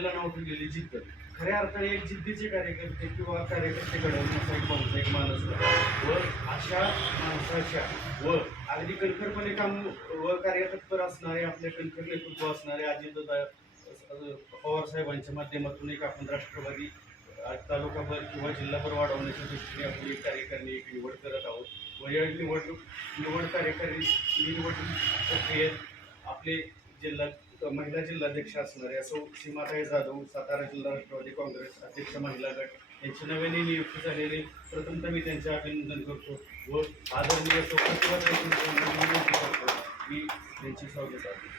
आपल्याला नाव ठेवलेली जिद्द खऱ्या अर्थाने एक जिद्दीचे कार्यकर्ते किंवा कार्यकर्ते घडवण्याचा एक माणूस एक माणूस व अशा माणसाच्या व अगदी कणखरपणे काम व कार्यतत्पर असणारे आपले कणखर नेतृत्व असणारे अजितदादा पवार साहेबांच्या माध्यमातून एक आपण राष्ट्रवादी तालुकाभर किंवा जिल्हाभर वाढवण्याच्या दृष्टीने आपण एक कार्यकारिणी एक निवड करत आहोत. व या निवडणूक निवड कार्यकारी निवडणूक प्रक्रियेत आपले जिल्हा महिला जिल्हाध्यक्ष असणाऱ्या असो सीमाताई जाधव सातारा जिल्हा राष्ट्रवादी काँग्रेस अध्यक्ष महिला गट यांची नव्याने नियुक्ती झालेली प्रथमतः मी त्यांचे अभिनंदन करतो व आदरणीय करतो मी त्यांची स्वागत आहे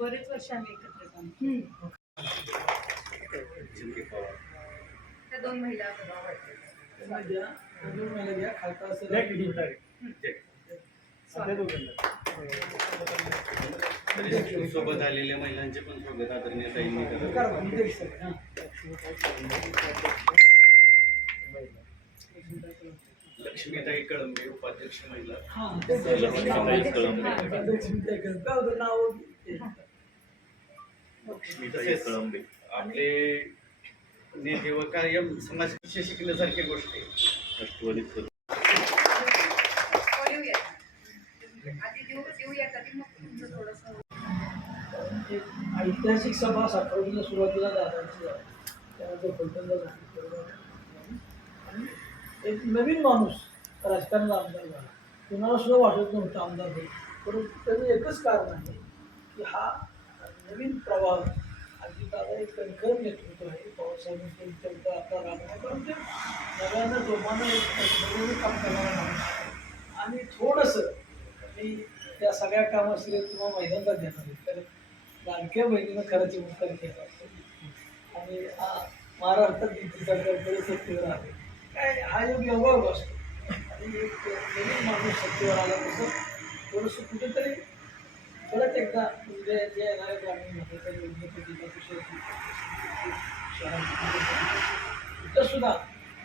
बरेच वर्ष आम्ही एकत्र काम. त्या दोन महिला सोबत आलेल्या महिलांचे पण स्वागत आदरणीय ताईंनी. लक्ष्मीताई कळंबे उपाध्यक्ष महिला हां, लक्ष्मीताई कळंबे. हां, नाव ते. लक्ष्मीताई कळंबे. आपले नेते व कायम समाज शिकण्यासारखी गोष्ट आहे. राष्ट्रवादी ऐतिहासिक सभा सातारा सुरुवातीला दादांची त्यानंतर फलटणला. आणि एक नवीन माणूस राजकारणाला आमदार झाला. कुणाला सुद्धा वाटत नव्हतं आमदार होईल. परंतु त्याचं एकच कारण आहे की हा नवीन प्रवाह अजितदादा एक कणखर नेतृत्व आहे. पवारसाहेबांचं त्यांचा आता राहणार कारण ते नव्यानं जोमानं एक काम करणार आणि थोडंसं मी त्या सगळ्या कामाशी तुम्हाला महिल्यांदा देणार आहे तर लाडक्या बहिणीनं खरंच उत्तर केलं असेल. आणि हा महाराष्ट्रात युती सरकारकडे सत्तेवर आले काय हा योग एवढा असतो. आणि एक नवीन माणूस सत्तेवर आला तसं थोडंसं कुठेतरी परत एकदा म्हणजे जे येणाऱ्या ग्रामीण भागाच्या योजनेचं सुद्धा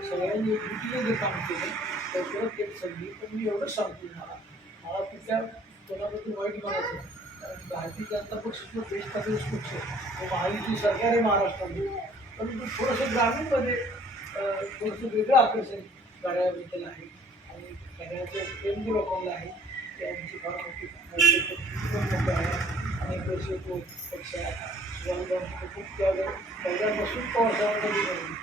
सगळ्यांनी एकजुटीने जे काम केलं तर परत एक संधी पण मी एवढंच सांगतो मला मला तिथल्या कोणाबद्दल वाईट म्हणायचं कारण भारतीय जनता पक्ष जो देश काँग्रेस पक्ष आहे, महायुती सरकार आहे महाराष्ट्रामध्ये परंतु थोडंसं ग्रामीणमध्ये थोडंसं वेगळं आकर्षण कार्याबद्दल आहे आणि सगळ्यांचं केंद्र लोकांना आहे. आणि पैसे खूप पक्ष खूप त्यावेळेला पहिल्यापासून पवारसाहेबांना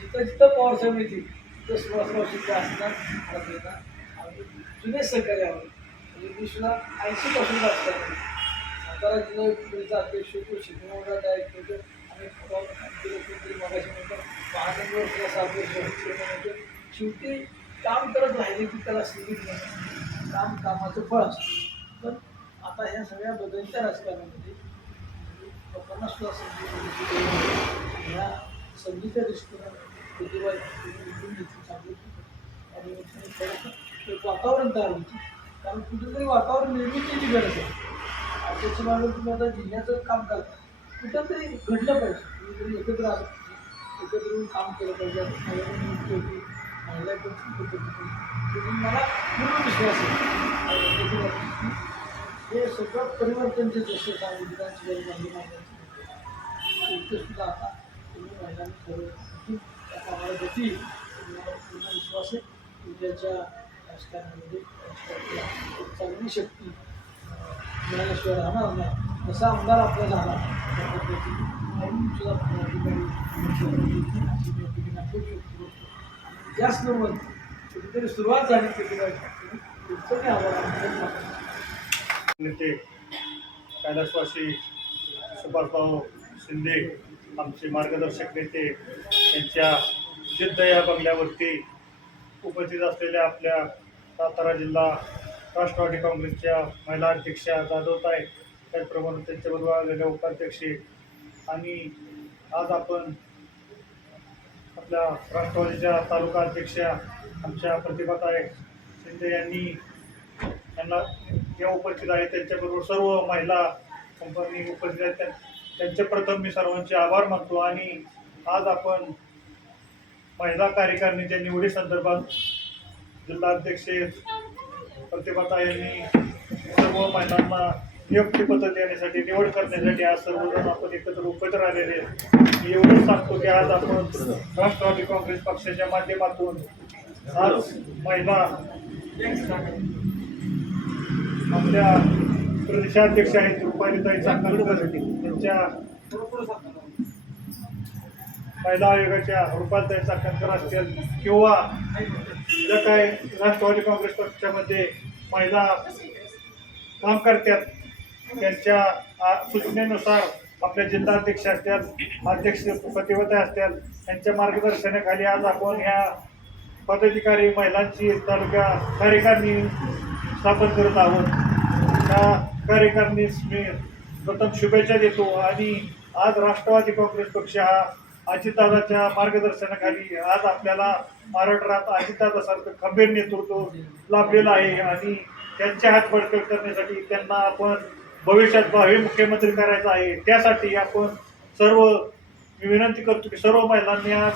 जिथं जिथं पवारसाहेब येतील तिथं सुभाषराव शिंदे असणार आपल्याला आणि जुने सहकारी आहोत म्हणजे मी सुद्धा ऐंशीपासून राजकारण सातारा जिल्हा अध्यक्ष होतो शिकवणारा डायरेक्टर होतो आणि मुख्यमंत्री मगाशी म्हणतो महानंदवर सुद्धा सात वर्ष होतो शेवटी काम करत राहिले की त्याला संगीत नाही. काम कामाचं फळ असतं. पण आता ह्या सगळ्या बदलत्या राजकारणामध्ये लोकांना सुद्धा संधी ह्या संधीच्या दृष्टीनं प्रतिभा चांगली. आणि एक वातावरण तयार होते. कारण कुठेतरी वातावरण निर्मितीची गरज आहे. अध्यक्ष मागून तुम्ही आता जिल्ह्याचं काम करता कुठंतरी घडलं पाहिजे. कुठेतरी एकत्र आलं पाहिजे. एकत्र येऊन काम केलं पाहिजे. होती महिला पण मला पूर्ण विश्वास आहे हे सगळं परिवर्तनचे जसे सांगितलं सुद्धा आता तुम्ही महिलांनी खरं त्या कामाला गती तुम्हाला पूर्ण विश्वास आहे उद्याच्या राजकारणामध्ये चांगली शक्ती अं, मिळाल्याशिवाय राहणार नाही जसा आमदार आपला झाला. त्या पद्धतीने म्हणून सुद्धा पदाधिकारी अशी आणि जास्त म्हणजे कुठेतरी सुरुवात झाली आव्हान नेते कैलासवासी सुभाषभाऊ शिंदे आमचे मार्गदर्शक नेते यांच्या जिद्द या बंगल्यावरती उपस्थित असलेल्या आपल्या सातारा जिल्हा राष्ट्रवादी काँग्रेसच्या महिला अध्यक्षा जाधवताई त्याचप्रमाणे त्यांच्याबरोबर आलेल्या उपाध्यक्षे आणि आज आपण आपल्या राष्ट्रवादीच्या तालुका अध्यक्षा आमच्या प्रतिभाताई शिंदे यांनी यांना या उपस्थित आहेत त्यांच्याबरोबर सर्व महिला कंपनी उपस्थित आहेत त्यांचे प्रथम मी सर्वांचे आभार मानतो आणि आज आपण महिला कार्यकारिणीच्या निवडी संदर्भात जिल्हाध्यक्ष प्रतिभाता यांनी सर्व महिलांना नियुक्ती पत्र देण्यासाठी निवड करण्यासाठी आज सर्वजण आपण एकत्र उपस्थित आलेले आहेत. एवढंच सांगतो की आज आपण राष्ट्रवादी काँग्रेस पक्षाच्या माध्यमातून आज महिला आपल्या प्रदेशाध्यक्ष आहेत रुपालीताई चाकणकर. त्यांच्या महिला आयोगाच्या रुपालीताई चाकणकर असतील किंवा ज्या काय राष्ट्रवादी काँग्रेस पक्षामध्ये महिला काम करतात त्यांच्या सूचनेनुसार आपल्या जिल्हाध्यक्ष असतात अध्यक्ष प्रतिवता असतात त्यांच्या मार्गदर्शनाखाली आज आपण ह्या पदाधिकारी महिलांची तालुका कार्यकारिणी स्थापन करत आहोत. त्या कार्यकारिणीस मी प्रथम शुभेच्छा देतो आणि आज राष्ट्रवादी काँग्रेस पक्ष हा अजितदादाच्या मार्गदर्शनाखाली आज आपल्याला महाराष्ट्रात अजितदादासारखं खंबीर नेतृत्व लाभलेलं आहे आणि त्यांचे हात बळकट करण्यासाठी त्यांना आपण भविष्यात भावी मुख्यमंत्री करायचं आहे. त्यासाठी आपण सर्व विनंती करतो की सर्व महिलांनी आज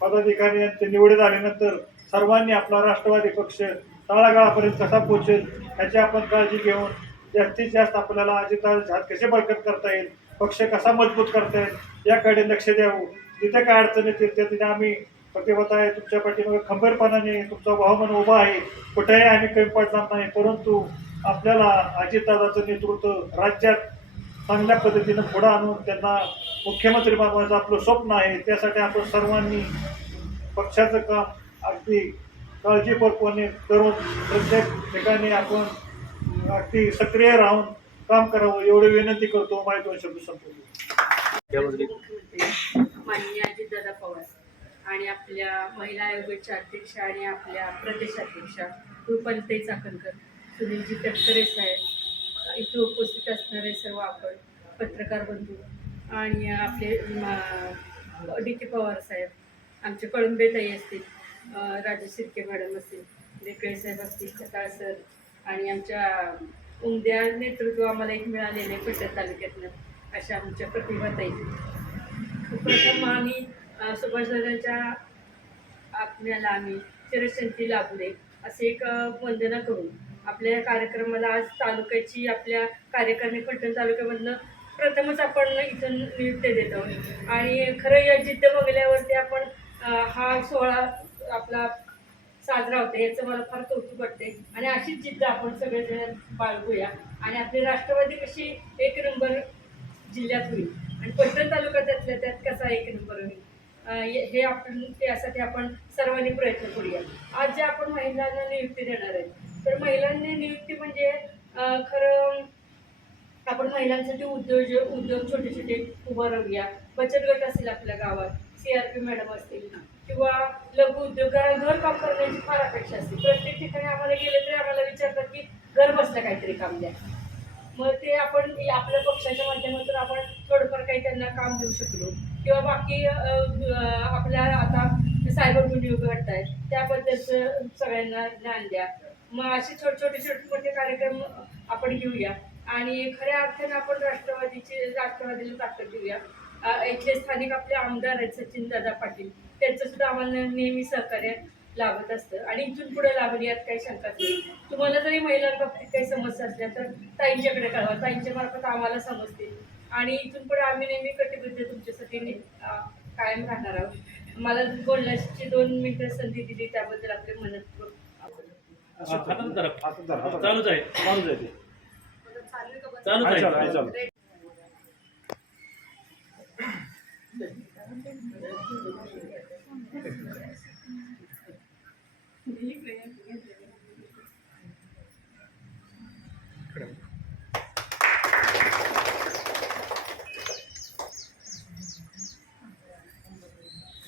पदाधिकारी यांचे निवड झाल्यानंतर सर्वांनी आपला राष्ट्रवादी पक्ष तळागाळापर्यंत कसा पोहोचेल याची आपण काळजी घेऊन जास्तीत जास्त आपल्याला अजितदादाचे कसे बळकट करता येईल पक्ष कसा मजबूत करता येईल याकडे लक्ष द्यावं. जिथे काय अडचण येतील त्या तिथे आम्ही प्रतिबद्ध आहे. तुमच्या पाठीमागे खंबीरपणाने तुमचा भाव उभा आहे. कुठेही आम्ही कमी पडणार नाही. परंतु आपल्याला अजितदादाचं नेतृत्व राज्यात चांगल्या पद्धतीनं पुढं आणून त्यांना मुख्यमंत्री बनवायचं आपलं स्वप्न आहे त्यासाठी आपण सर्वांनी पक्षाचं काम अगदी काळजीपूर्वकपणे करून प्रत्येक ठिकाणी आपण अगदी सक्रिय राहून काम करावं एवढी विनंती करतो. दोन शब्द संपवतो. माननीय अजितदादा पवार आणि आपल्या महिला आयोगाच्या अध्यक्षा आणि आपल्या प्रदेशाध्यक्षा रुपालीताई चाकणकर सुनीलजी तटकरे साहेब इथे उपस्थित असणारे सर्व आपण पत्रकार बंधू आणि आपले डी के पवार साहेब आमचे कळंबेताई असतील राजू शिर्के मॅडम असतील देकळे साहेब असतील खताळ सर आणि आमच्या उमद्या नेतृत्व आम्हाला एक मिळालेलं आहे पेठर तालुक्यातनं अशा आमच्या प्रतिभाताई प्रथम आम्ही सुभाषदादांच्या आत्म्याला आम्ही चिरशंती लाभू असे एक वंदना करून आपल्या या कार्यक्रमाला आज तालुक्याची आपल्या कार्यकारिणी फलटण तालुक्यामधनं प्रथमच आपण इथून नियुक्ती देत आहोत. आणि खरं या जिद्द बघल्यावरती आपण हा सोहळा आपला साजरा होतो याचं मला फार कौतुक वाटते आणि अशीच जिद्द आपण सगळेजण बाळगूया. आणि आपली राष्ट्रवादी कशी एक नंबर जिल्ह्यात होईल आणि पैठण तालुका त्यातल्या त्यात कसा एक नंबर होईल हे हे आपण त्यासाठी आपण सर्वांनी प्रयत्न करूया. आज जे आपण महिलांना नियुक्ती देणार आहे तर महिलांनी नियुक्ती म्हणजे खरं आपण महिलांसाठी उद्योजक उद्योग छोटे छोटे उभारूया बचत गट असेल आपल्या गावात सी आर पी मॅडम असतील किंवा लघु उद्योग घर काम करण्याची फार अपेक्षा असते. प्रत्येक ठिकाणी आम्हाला गेले तरी आम्हाला विचारतात की घर बसलं काहीतरी काम द्या. मग ते आपण आपल्या पक्षाच्या माध्यमातून आपण थोडंफार काही त्यांना काम देऊ शकलो. किंवा बाकी आपल्या आता सायबर गुन्हे घडत आहेत त्याबद्दलचं सगळ्यांना ज्ञान द्या. मग असे छोटे छोटे छोटे मोठे कार्यक्रम आपण घेऊया. आणि खऱ्या अर्थाने आपण राष्ट्रवादीचे राष्ट्रवादीला ताकद देऊया. इथले स्थानिक आपले आमदार आहेत सचिन दादा पाटील. त्यांचं सुद्धा आम्हाला नेहमी सहकार्य लाभत असतं. आणि इथून पुढे लाभेल यात काही शंका नाही. तुम्हाला जरी महिलांबाबतीत काही समस्या असल्या तर ताईंच्याकडे कळवा. ताईंच्या मार्फत आम्हाला समजते आणि इथून पुढे आम्ही नेहमी कटिबद्ध तुमच्यासाठी कायम राहणार आहोत. मला बोलण्याची दोन मिनिटं संधी दिली त्याबद्दल आपले मनपूर्वक चालूच आहे.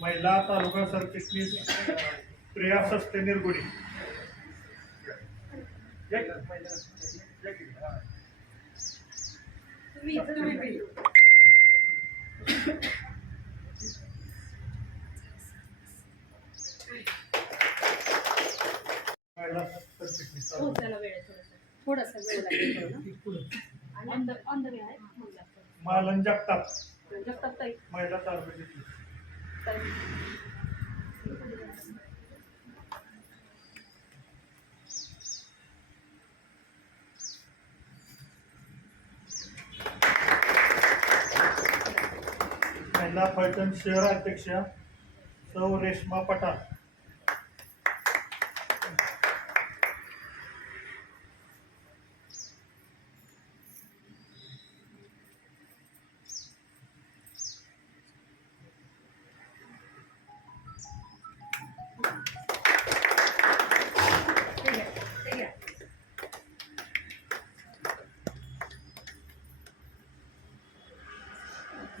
महिला तालुका सरचिटणीस प्रिया सस्ते निर्गुडी थोडासा. थोडासा वेळ लागेल थोडं ना. पुढे आणि on the on the way आहे मग लागतं. मालन जगताप जगताप ताई महिला जिल्हा फलटण शहर सौ रेश्मा पठाण.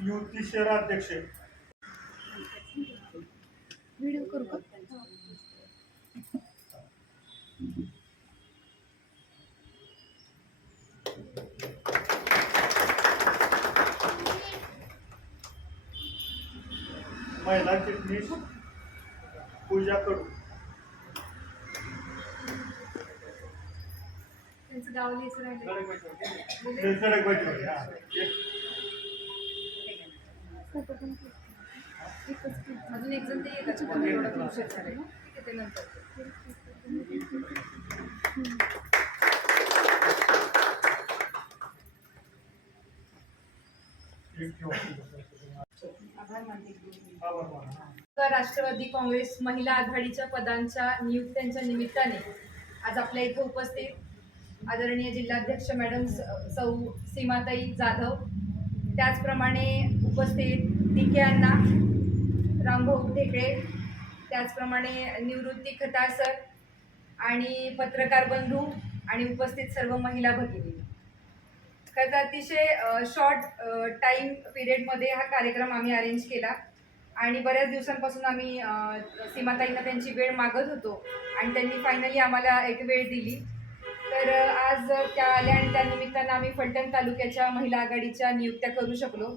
युती शहर अध्यक्ष व्हिडिओ करू का? महिला चिटणीस पूजा कडू त्यांचं गाव लिहायचं राहिलं. अजून एक जण ते एवढा उशीर ते नंतर. राष्ट्रवादी काँग्रेस महिला आघाडीच्या पदांच्या नियुक्त्यांच्या निमित्ताने आज आपल्या इथं उपस्थित आदरणीय जिल्हाध्यक्ष मॅडम सौ सीमाताई जाधव त्याचप्रमाणे उपस्थित डी अण्णा रामभाऊ ढेकळे त्याचप्रमाणे निवृत्ती खतासर आणि पत्रकार बंधू आणि उपस्थित सर्व महिला भगिनी. खरं तर अतिशय शॉर्ट टाईम पिरियडमध्ये हा कार्यक्रम आम्ही अरेंज केला आणि बऱ्याच दिवसांपासून आम्ही सीमाताईंना त्यांची वेळ मागत होतो आणि त्यांनी फायनली आम्हाला एक वेळ दिली. तर आज त्या आल्या आणि त्यानिमित्तानं आम्ही फलटण तालुक्याच्या महिला आघाडीच्या नियुक्त्या करू शकलो.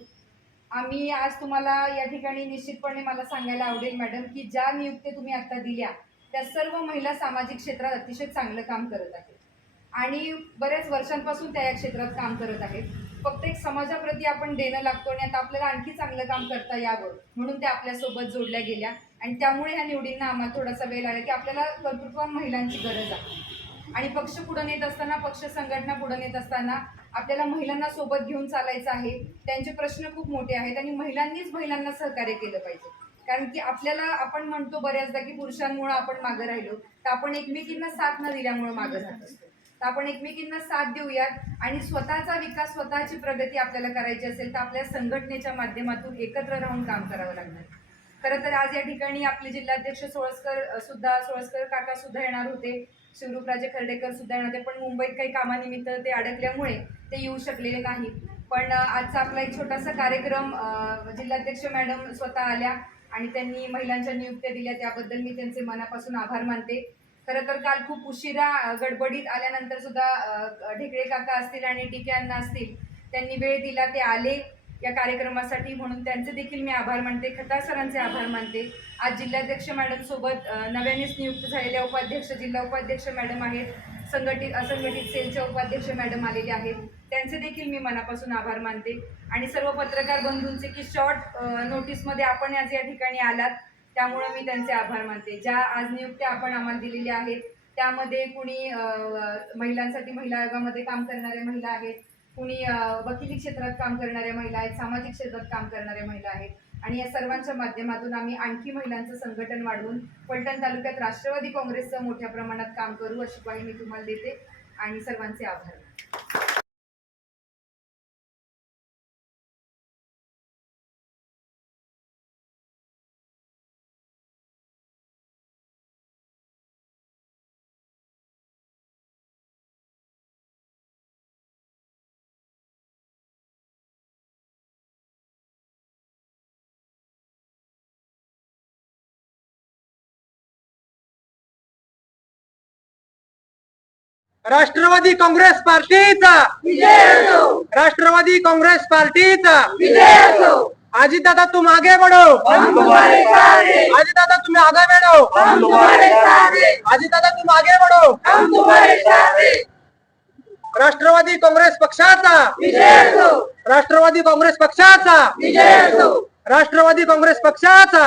आम्ही आज तुम्हाला या ठिकाणी निश्चितपणे मला सांगायला आवडेल मॅडम की ज्या नियुक्त्या तुम्ही आत्ता दिल्या त्या सर्व महिला सामाजिक क्षेत्रात अतिशय चांगलं काम करत आहेत. आणि बऱ्याच वर्षांपासून त्या या क्षेत्रात काम करत आहेत. फक्त एक समाजाप्रती आपण देणं लागतो आणि आता आपल्याला आणखी चांगलं काम करता यावं म्हणून त्या आपल्यासोबत जोडल्या गेल्या. आणि त्यामुळे ह्या निवडींना आम्हाला थोडासा वेळ लागला की आपल्याला कर्तृत्वान महिलांची गरज आहे. आणि पक्ष पुढे नेत असताना पक्ष संघटना पुढे नेत असताना आपल्याला महिलांना सोबत घेऊन चालायचं आहे. त्यांचे प्रश्न खूप मोठे आहेत आणि महिलांनीच महिलांना सहकार्य केलं पाहिजे. कारण की आपल्याला आपण म्हणतो बऱ्याचदा की पुरुषांमुळे आपण मागं राहिलो तर आपण एकमेकींना साथ न दिल्यामुळे मागं राहत असतो. तर आपण एकमेकींना साथ देऊयात आणि स्वतःचा विकास स्वतःची प्रगती आपल्याला करायची असेल तर आपल्या संघटनेच्या माध्यमातून एकत्र राहून काम करावं लागणार. खरं तर आज या ठिकाणी आपले जिल्हाध्यक्ष सोळसकर सुद्धा सोळसकर काका सुद्धा येणार होते. शिवरूपराजे खर्डेकर सुद्धा येणार होते. पण मुंबईत काही कामानिमित्त ते अडकल्यामुळे ते येऊ शकलेले नाहीत पण आजचा आपला एक छोटासा कार्यक्रम जिल्हाध्यक्ष मॅडम स्वतः आल्या आणि त्यांनी महिलांच्या नियुक्त्या दिल्या. त्याबद्दल मी त्यांचे मनापासून आभार मानते. खरं तर काल खूप उशिरा गडबडीत आल्यानंतर सुद्धा ढेकळे काका असतील आणि डी के अण्णा असतील त्यांनी वेळ दिला ते आले. या कार्यक्रमासाठी म्हणून त्यांचे देखील मी आभार मानते. खता सरांचे आभार मानते. आज जिल्हाध्यक्ष मॅडम सोबत नव्यानेच नियुक्त झालेल्या उपाध्यक्ष जिल्हा उपाध्यक्ष मॅडम आहेत. संघटित असंघटित सेलच्या उपाध्यक्ष मॅडम आलेले आहेत. त्यांचे देखील मी मनापासून आभार मानते. आणि सर्व पत्रकार बंधूंचे की शॉर्ट नोटीसमध्ये आपण आज या ठिकाणी आलात त्यामुळं मी त्यांचे आभार मानते. ज्या आज नियुक्त्या आपण आम्हाला दिलेल्या आहेत त्यामध्ये कुणी महिलांसाठी महिला आयोगामध्ये काम करणाऱ्या महिला आहेत कुणी वकिली क्षेत्रात काम करणाऱ्या महिला आहेत सामाजिक क्षेत्रात काम करणाऱ्या महिला आहेत आणि या सर्वांच्या माध्यमातून आम्ही आणखी महिलांचं संघटन वाढवून पलटण तालुक्यात राष्ट्रवादी काँग्रेसचं मोठ्या प्रमाणात काम करू अशी ग्वाही मी तुम्हाला देते आणि सर्वांचे आभार. राष्ट्रवादी काँग्रेस पार्टीचा. राष्ट्रवादी काँग्रेस पार्टीचा. अजितदादा तुम आगे बढ़ो अजितदादा तुम्ही आगे बढ़ो दादा तुम आगे बढ़ो राष्ट्रवादी काँग्रेस पक्षाचा. राष्ट्रवादी काँग्रेस पक्षाचा. राष्ट्रवादी काँग्रेस पक्षाचा.